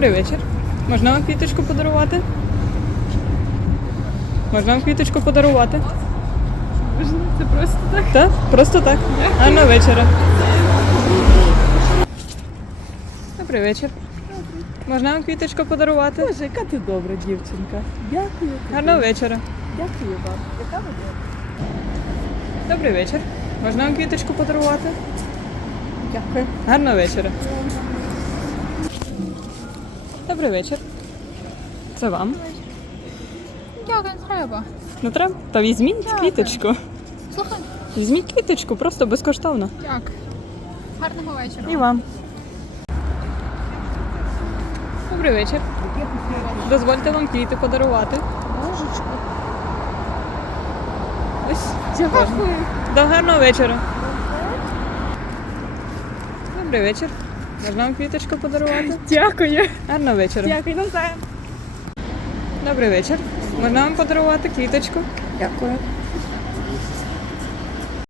Добрий вечір. Можна вам квіточку подарувати? Можна вам квіточку подарувати? Можна, Це просто так. Так? Просто так. Гарного вечора. Добрий вечір. Можна вам квіточку подарувати? Боже, яка ти добра дівчинка. Дякую. Гарного вечора. Дякую вам. Яка ви добра. Добрий вечір. Можна вам квіточку подарувати? Дякую. Гарного вечора. Добрий вечір. Це вам. Дякую, не треба. Не треба? Та візьміть квіточку. Слухай, Візьміть квіточку, просто безкоштовно. дякую. Гарного вечора. І вам. Добрий вечір. Дозвольте вам квіти подарувати. Божечко. Ось. Дякую. До гарного вечора. Добрий вечір. Можна вам квіточку подарувати? Дякую. Гарного вечора. Дякую навзаєм. Добрий вечір. Можна вам подарувати квіточку? Дякую.